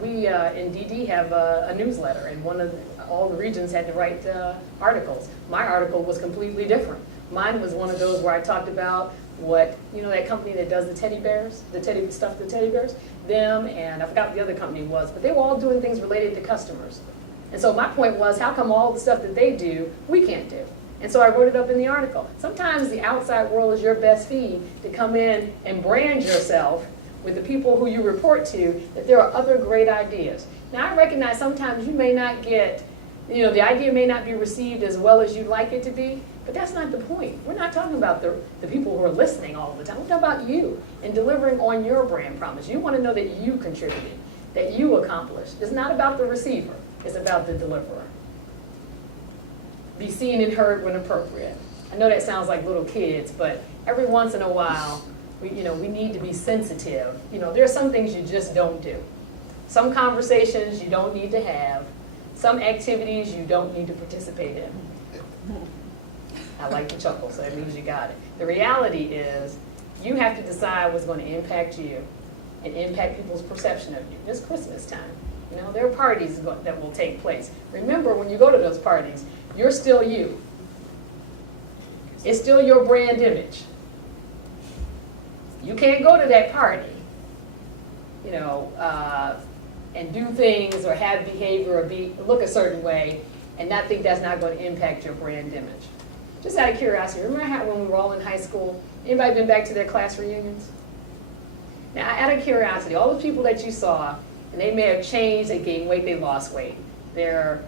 We in DD have a newsletter, and all the regions had to write articles. My article was completely different. Mine was one of those where I talked about what, that company that does the teddy bears, the teddy bears, them, and I forgot what the other company was, but they were all doing things related to customers. And so my point was, how come all the stuff that they do, we can't do? And so I wrote it up in the article. Sometimes the outside world is your best feed to come in and brand yourself with the people who you report to, that there are other great ideas. Now I recognize sometimes you may not get, the idea may not be received as well as you'd like it to be, but that's not the point. We're not talking about the people who are listening all the time. We're talking about you and delivering on your brand promise. You want to know that you contributed, that you accomplished. It's not about the receiver, it's about the deliverer. Be seen and heard when appropriate. I know that sounds like little kids, but every once in a while, we need to be sensitive. There are some things you just don't do. Some conversations you don't need to have. Some activities you don't need to participate in. I like the chuckle, so that means you got it. The reality is, you have to decide what's going to impact you and impact people's perception of you. It's Christmas time. There are parties that will take place. Remember, when you go to those parties, you're still you. It's still your brand image. You can't go to that party, and do things or have behavior or look a certain way and not think that's not going to impact your brand image. Just out of curiosity, remember how when we were all in high school, anybody been back to their class reunions? Now, out of curiosity, all the people that you saw, and they may have changed, they gained weight, they lost weight. They're,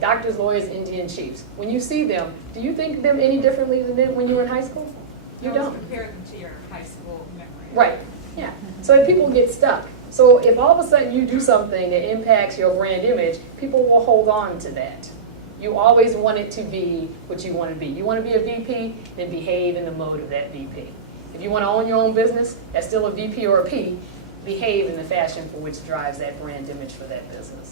doctors, lawyers, Indian chiefs. When you see them, do you think of them any differently than when you were in high school? You don't. Compare them to your high school memory. Right, yeah. So people get stuck. So if all of a sudden you do something that impacts your brand image, people will hold on to that. You always want it to be what you want to be. You want to be a VP, then behave in the mode of that VP. If you want to own your own business, that's still a VP or a P, behave in the fashion for which drives that brand image for that business.